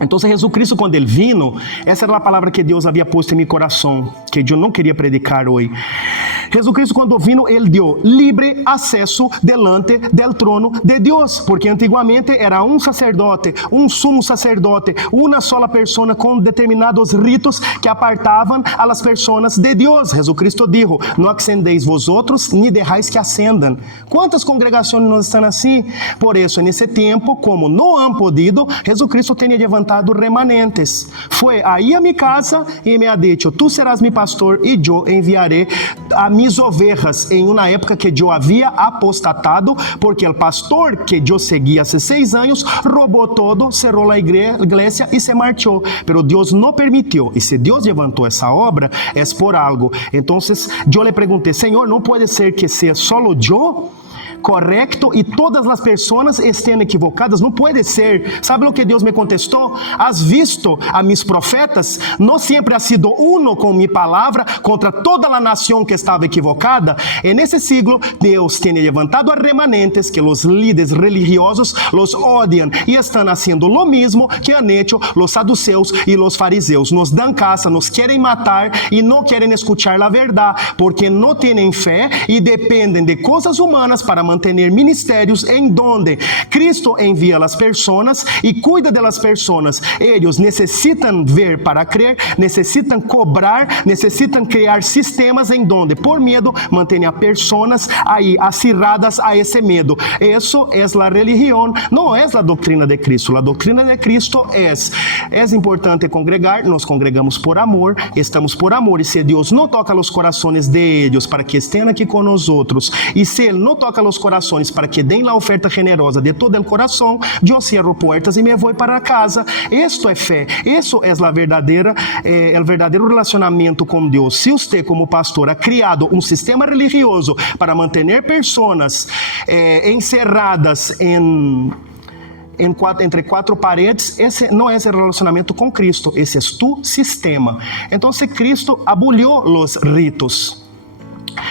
Então, Jesucristo, quando ele vino, essa era a palavra que Deus havia posto em meu coração, que eu não queria predicar hoje. Jesucristo, quando vino, ele deu livre acesso delante del trono de Deus, porque antigamente era um sacerdote, um sumo sacerdote, uma sola pessoa com determinados ritos que apartavam a las pessoas de Deus. Jesucristo dijo, não ascendeis vosotros, ni dejáis que ascendam. Quantas congregações não estão assim? Por isso, nesse tempo, como não han podido, Jesucristo tinha levantado remanentes. Foi aí a minha casa e me ha dicho, tu serás mi pastor e eu enviarei a mis ovejas, em uma época que eu havia apostatado, porque o pastor que eu seguia há 6 anos roubou todo, cerrou a igreja e se marchou. Pero Deus não permitiu. E se Deus levantou essa obra, é por algo. Então, eu le perguntei, Senhor, não pode ser que seja solo eu correto e todas as pessoas estejam equivocadas? Não pode ser. Sabe o que Deus me contestou? Has visto a mis profetas? Não sempre ha sido uno com minha palavra contra toda a nação que estava equivocada? E nesse siglo, Deus tem levantado a remanentes que os líderes religiosos los odiam e estão fazendo lo mesmo que han hecho los saduceus e los fariseus. Nos dão caça, nos querem matar e não querem escuchar a verdade, porque não têm fé e dependem de coisas humanas para manter ministérios em donde Cristo envia as pessoas e cuida das pessoas. Eles necessitam ver para crer, necessitam cobrar, necessitam criar sistemas em donde, por medo, mantém a pessoas aí acirradas a esse medo. Isso é a religião, não é a doutrina de Cristo. A doutrina de Cristo é importante congregar, nós congregamos por amor, estamos por amor, e se Deus não toca os corações de eles para que estejam aqui com nós outros, e se Ele não toca os corações para que deem a oferta generosa de todo o coração, eu cierro portas e me vou para casa. Isto é fé, isso é o verdadeiro relacionamento com Deus. Se você, como pastor, ha criado um sistema religioso para manter pessoas encerradas entre 4 paredes, esse não é esse relacionamento com Cristo, esse é tu sistema. Então, se Cristo aboliu os ritos,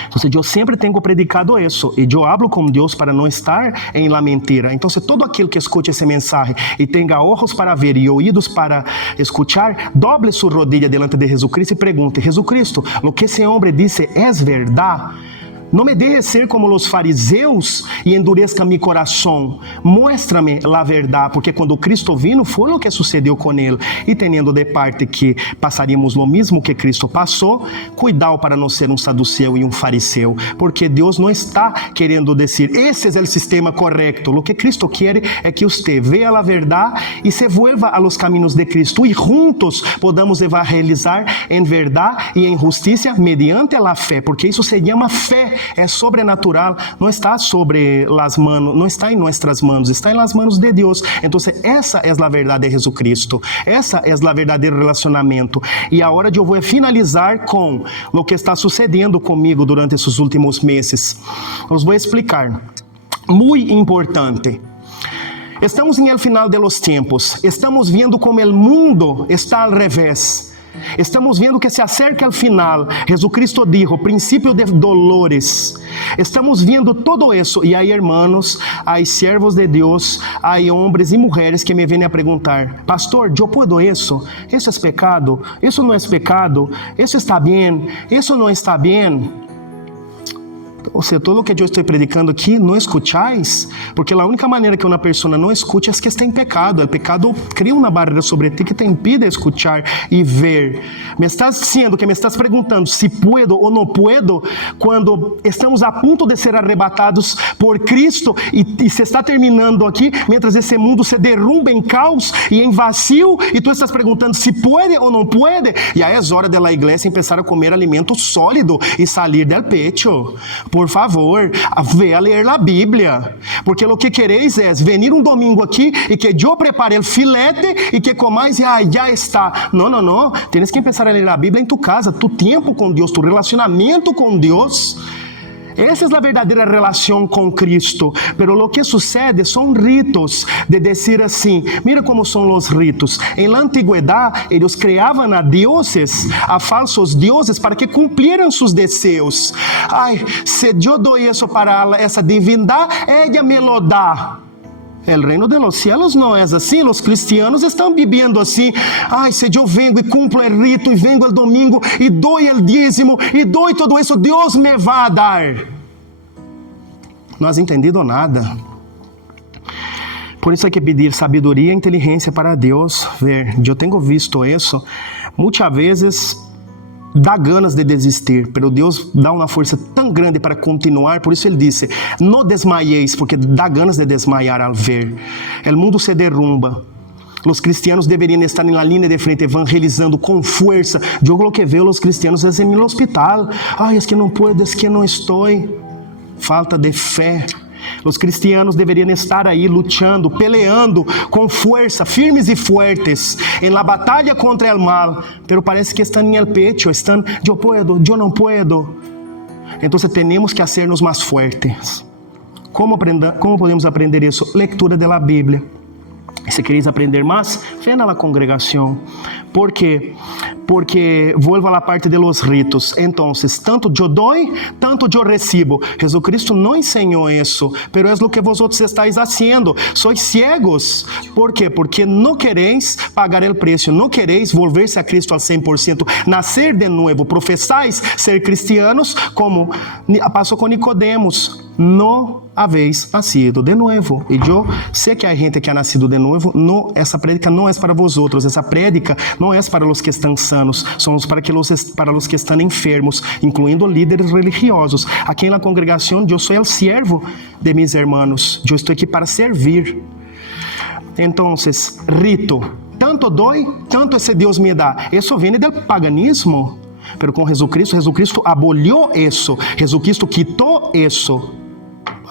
Entonces yo siempre tengo predicado eso y yo hablo con Dios para no estar en la mentira. Entonces todo aquel que escuche ese mensaje y tenga ojos para ver y oídos para escuchar, doble su rodilla delante de Jesucristo y pregunte: Jesucristo, lo que ese hombre dice es verdad. No me dejes ser como los fariseos y endurezca mi corazón. Muéstrame la verdad, porque cuando Cristo vino fue lo que sucedió con él. Y teniendo de parte que pasaríamos lo mismo que Cristo pasó, cuidado para no ser un saduceo y un fariseo, porque Dios no está queriendo decir, ese es el sistema correcto. Lo que Cristo quiere es que usted vea la verdad y se vuelva a los caminos de Cristo y juntos podamos evangelizar en verdad y en justicia mediante la fe, porque eso se llama fe. É sobrenatural, não está sobre las manos, não está em nossas manos, está em las manos de Deus. Então, essa é a verdade de Jesucristo, essa é a verdadeiro relacionamento. E agora eu vou finalizar com o que está sucedendo comigo durante esses últimos meses. Os vou explicar. Muito importante. Estamos em el final de los tiempos, estamos vendo como o mundo está al revés. Estamos vendo que se acerca al final. Jesucristo dijo, princípio de dolores. Estamos vendo todo isso. E aí, hermanos, há servos de Deus, há homens e mulheres que me vêm a perguntar: pastor, eu posso isso? Isso é pecado? Isso não é pecado? Isso está bem? Isso não está bem? Ou seja, todo o que eu estou predicando aqui, não escucháis, porque a única maneira que uma pessoa não escute é que está em pecado. O pecado cria uma barreira sobre ti que te impide escuchar e ver. Me estás dizendo que me estás perguntando se puedo ou não puedo, quando estamos a ponto de ser arrebatados por Cristo e se está terminando aqui, mientras esse mundo se derrumba em caos e em vazio, e tu estás perguntando se pode ou não pode, e aí é hora da igreja começar a comer alimento sólido e sair del pecho. Por favor, ve a ler a Bíblia, porque o que quereis é venir um domingo aqui e que eu prepare o filete e que comais e já está. Não, não, não. Tens que começar a ler a Bíblia em tu casa, tu tempo com Deus, tu relacionamento com Deus. Essa é a verdadeira relação com Cristo. Pero o que sucede são ritos de dizer assim, mira como são os ritos. Em la antiguidade, eles criavam a dioses, a falsos dioses, para que cumprieran seus desejos. Ai, se eu dou isso para essa divindade, ela me lo dá. O reino de los cielos não é assim. Os cristianos estão vivendo assim. Ai, se eu vengo e cumplo o rito, e vengo o domingo, e dou o dízimo, e dou tudo isso, Deus me vai dar. Não has entendido nada. Por isso é que pedir sabedoria e inteligência para Deus ver. Eu tenho visto isso. Muitas vezes dá ganas de desistir, pero Deus dá uma força tão grande para continuar. Por isso ele disse, não desmaieis, porque dá ganas de desmaiar ao ver. O mundo se derrumba. Os cristianos deveriam estar na linha de frente evangelizando com força. Eu lo que veo os cristianos é no hospital. Ai, é que não puedo, é que não estou. Falta de fé. Os cristianos deveriam estar aí lutando, peleando com força, firmes e fuertes, em la batalha contra o mal, pero parece que estão em el pecho, estão, eu puedo, eu não puedo. Então temos que hacernos mais fuertes. Como podemos aprender isso? Lectura da Bíblia. Se queréis aprender mais, venha à congregação. ¿Por quê? Porque vuelvo a la parte de los ritos. Entonces, tanto yo doy, tanto yo recibo. Jesucristo no enseñó eso, pero es lo que vosotros estáis haciendo. Sois ciegos. ¿Por quê? Porque no queréis pagar el precio, no queréis volverse a Cristo al 100%, nacer de nuevo. Profesáis ser cristianos como pasó con Nicodemos. No habéis nacido de nuevo. E eu sei que há gente que ha nacido de novo. No, essa prédica não é para vosotros. Essa prédica não é para os que estão sanos. São para os que estão enfermos, incluindo líderes religiosos. Aqui na congregação, eu sou o servo de mis hermanos. Eu estou aqui para servir. Então, rito. Tanto dói, tanto esse Deus me dá. Isso vem do paganismo. Pero com Jesucristo aboliu isso. Jesucristo quitou isso.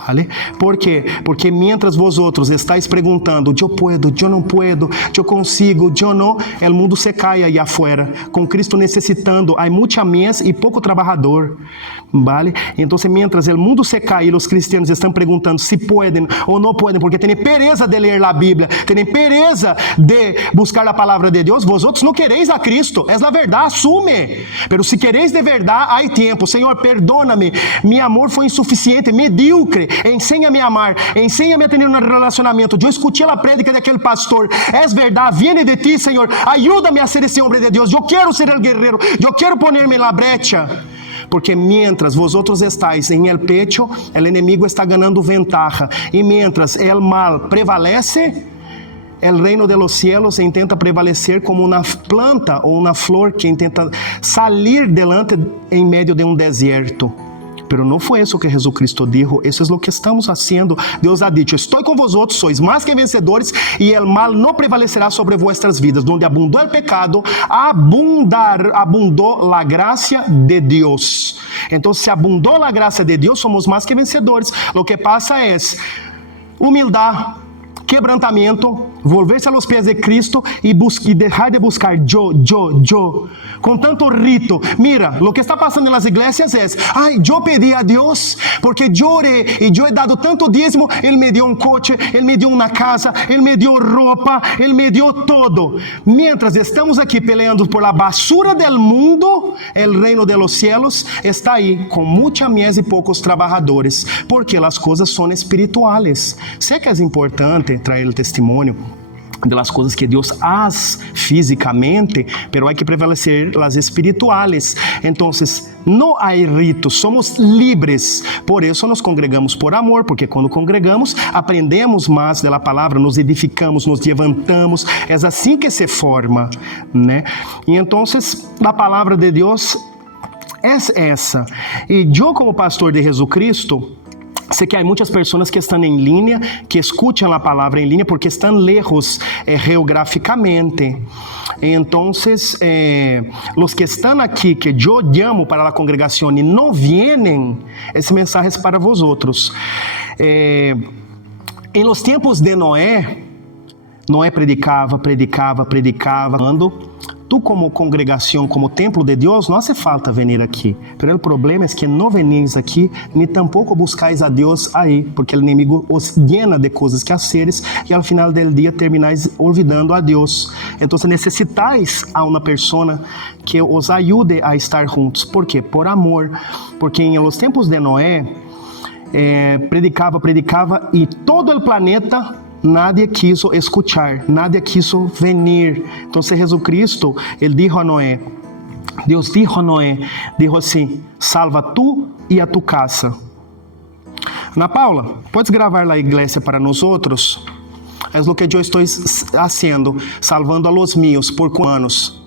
¿Vale? ¿Por qué? Porque mientras vosotros estáis preguntando, yo puedo, yo no puedo, yo consigo, yo no, el mundo se cae allá afuera, con Cristo necesitando, hay mucha mies y poco trabajador, ¿vale? Entonces mientras el mundo se cae y los cristianos están preguntando si pueden o no pueden, porque tienen pereza de leer la Biblia, tienen pereza de buscar la palabra de Dios, vosotros no queréis a Cristo, es la verdad, asume, pero si queréis de verdad, hay tiempo. Señor, perdóname, mi amor fue insuficiente, medíocre, enséñame a amar, enséñame a tener un relacionamiento. Yo escuché la prédica de aquel pastor, es verdad, viene de ti, Señor, ayúdame a ser ese hombre de Dios, yo quiero ser el guerrero, yo quiero ponerme en la brecha. Porque mientras vosotros estáis en el pecho, el enemigo está ganando ventaja, y mientras el mal prevalece, el reino de los cielos intenta prevalecer como una planta o una flor que intenta salir delante en medio de un desierto. Pero no fue eso que Jesucristo dijo, eso es lo que estamos haciendo. Dios ha dicho, estoy con vosotros, sois más que vencedores, y el mal no prevalecerá sobre vuestras vidas. Donde abundó el pecado, abundó la gracia de Dios. Entonces, si abundó la gracia de Dios, somos más que vencedores. Lo que pasa es humildad, quebrantamento, volverse a los pies de Cristo y dejar de buscar yo. Con tanto rito. Mira, lo que está pasando en las iglesias es, ay, yo pedí a Dios porque yo oré y yo he dado tanto diezmo, Él me dio un coche, Él me dio una casa, Él me dio ropa, Él me dio todo. Mientras estamos aquí peleando por la basura del mundo, el reino de los cielos está ahí con mucha mies y pocos trabajadores, porque las cosas son espirituales. Sé que es importante traer el testimonio de las cosas que Dios hace físicamente, pero hay que prevalecer las espirituales. Entonces, no hay ritos, somos libres. Por eso nos congregamos por amor, porque cuando congregamos, aprendemos más de la palabra, nos edificamos, nos levantamos. Es así que se forma, ¿no? Y entonces, la palabra de Dios es esa. Y yo, como pastor de Jesucristo, sé que hay muchas personas que están en línea, que escuchan la palabra en línea porque están lejos geográficamente. Entonces, los que están aquí, que yo llamo para la congregación y no vienen, ese mensaje es para vosotros. En los tiempos de Noé predicava. Quando tú como congregación, como templo de Dios, no hace falta venir aquí. Pero el problema es que no venís aquí, ni tampoco buscáis a Dios ahí, porque el enemigo os llena de cosas que haceres y al final del día termináis olvidando a Dios. Entonces necesitáis a una persona que os ayude a estar juntos. ¿Por quê? Por amor. Porque en los tiempos de Noé, predicava y todo el planeta nadie quiso escuchar, nadie quiso venir. Entonces Jesucristo, Él dijo a Noé, Dios dijo a Noé, dijo assim, salva tú y a tu casa. Ana Paula, ¿puedes grabar la iglesia para nosotros? Es lo que yo estoy haciendo, salvando a los míos por anos.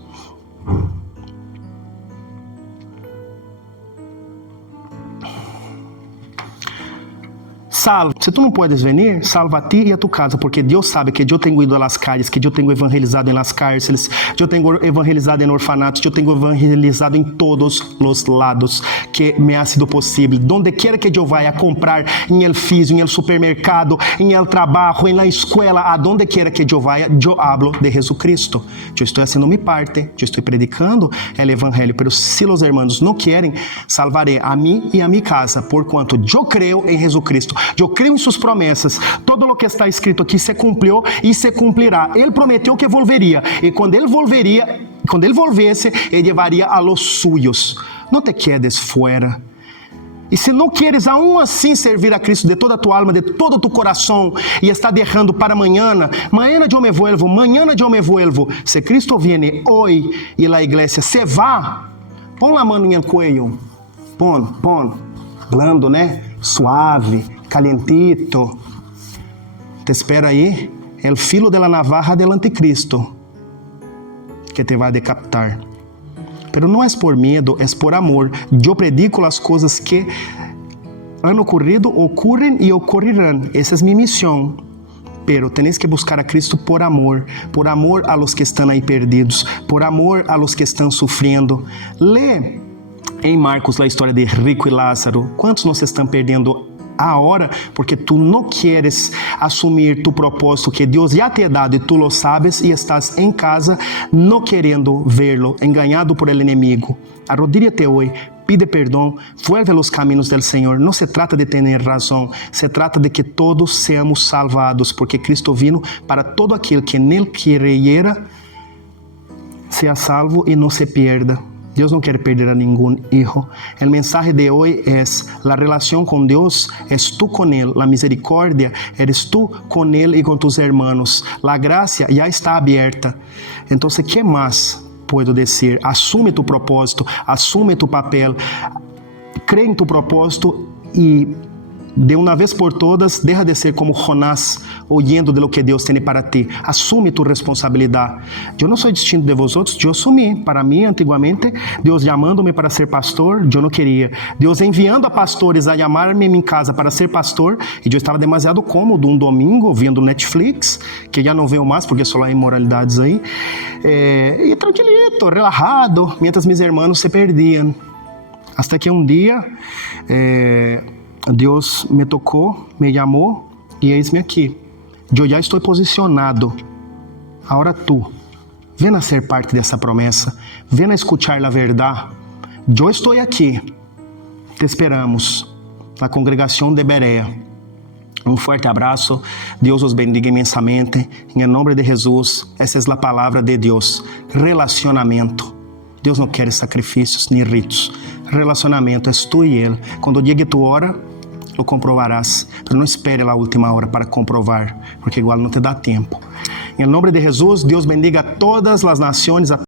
Salva, se tu não puedes venir, salva a ti e a tu casa, porque Deus sabe que eu tenho ido a las calles, que eu tenho evangelizado em las cárceles, eu tenho evangelizado em orfanatos, eu tenho evangelizado em todos os lados que me ha sido possível. Donde quiera que eu vá a comprar, em el fisio, em el supermercado, em el trabajo, em la escuela, a donde quiera que eu vá, eu hablo de Jesucristo. Eu estou haciendo mi parte, eu estou predicando el evangelho, pero si los hermanos não querem, salvaré a mim e a mi casa, por quanto eu creio em Jesucristo. Eu creio em suas promessas. Todo o que está escrito aqui se cumpriu e se cumprirá. Ele prometeu que volveria. E quando ele volvesse, ele levaria a los suyos. Não te quedes fora. E se não queres aún assim servir a Cristo de toda a tua alma, de todo o tu coração, e está deixando para amanhã eu me vuelvo. Se Cristo viene hoje e a igreja se vá, põe a mão no cuello. Põe. Blando, né? Suave, calientito. Te espera aí el filo de la navaja del anticristo que te vai decapitar. Pero não é por medo, é por amor. Eu predico as coisas que han ocorrido, ocorrem e ocorrerão. Essa é minha missão. Pero tenéis que buscar a Cristo por amor a los que estão aí perdidos, por amor a los que estão sofrendo. Lê em Marcos a história de Rico e Lázaro. Quantos nos estão perdendo ahora porque tú no quieres asumir tu propósito que Dios ya te ha dado y tú lo sabes y estás en casa no queriendo verlo, engañado por el enemigo. Arrodíllate hoy, pide perdón, vuelve a los caminos del Señor. No se trata de tener razón, se trata de que todos seamos salvados, porque Cristo vino para todo aquel que en Él creyera, sea salvo y no se pierda. Dios no quiere perder a ningún hijo. El mensaje de hoy es: la relación con Dios es tú con Él, la misericordia eres tú con Él y con tus hermanos. La gracia ya está abierta. Entonces, ¿qué más puedo decir? Asume tu propósito, asume tu papel, cree en tu propósito y de una vez por todas, deja de ser como Jonás, oyendo de lo que Dios tiene para ti. Asume tu responsabilidad. Yo no soy distinto de vosotros, yo asumí. Para mí, antiguamente, Dios llamándome para ser pastor, yo no quería. Dios enviando a pastores a llamarme en mi casa para ser pastor, y yo estaba demasiado cómodo un domingo viendo Netflix, que ya no veo más porque solo hay inmoralidades ahí, y tranquilito, relajado, mientras mis hermanos se perdían. Hasta que un día Dios me tocou, me chamou e eis-me aqui. Eu já estou posicionado. Agora tu, ven a ser parte dessa promessa, ven a escuchar a verdade. Eu estou aqui. Te esperamos. Na congregação de Berea. Um forte abraço. Deus os bendiga imensamente. Em nome de Jesus, essa é a palavra de Deus. Relacionamento. Deus não quer sacrifícios nem ritos. Relacionamento é tu e Ele. Quando llegue tu hora, lo comprovarás. Mas não espere a última hora para comprovar, porque igual não te dá tempo. Em nome de Jesus, Deus bendiga a todas as nações.